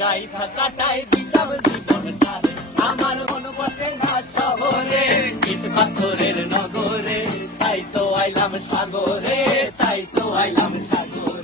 গাইথা কাটাই দিতাম জীবন সারে। আমার মন বসে না শহরে, ইট পাথরের নগরে, তাই তো আইলাম সাগরে, তাই তো আইলাম সাগরে।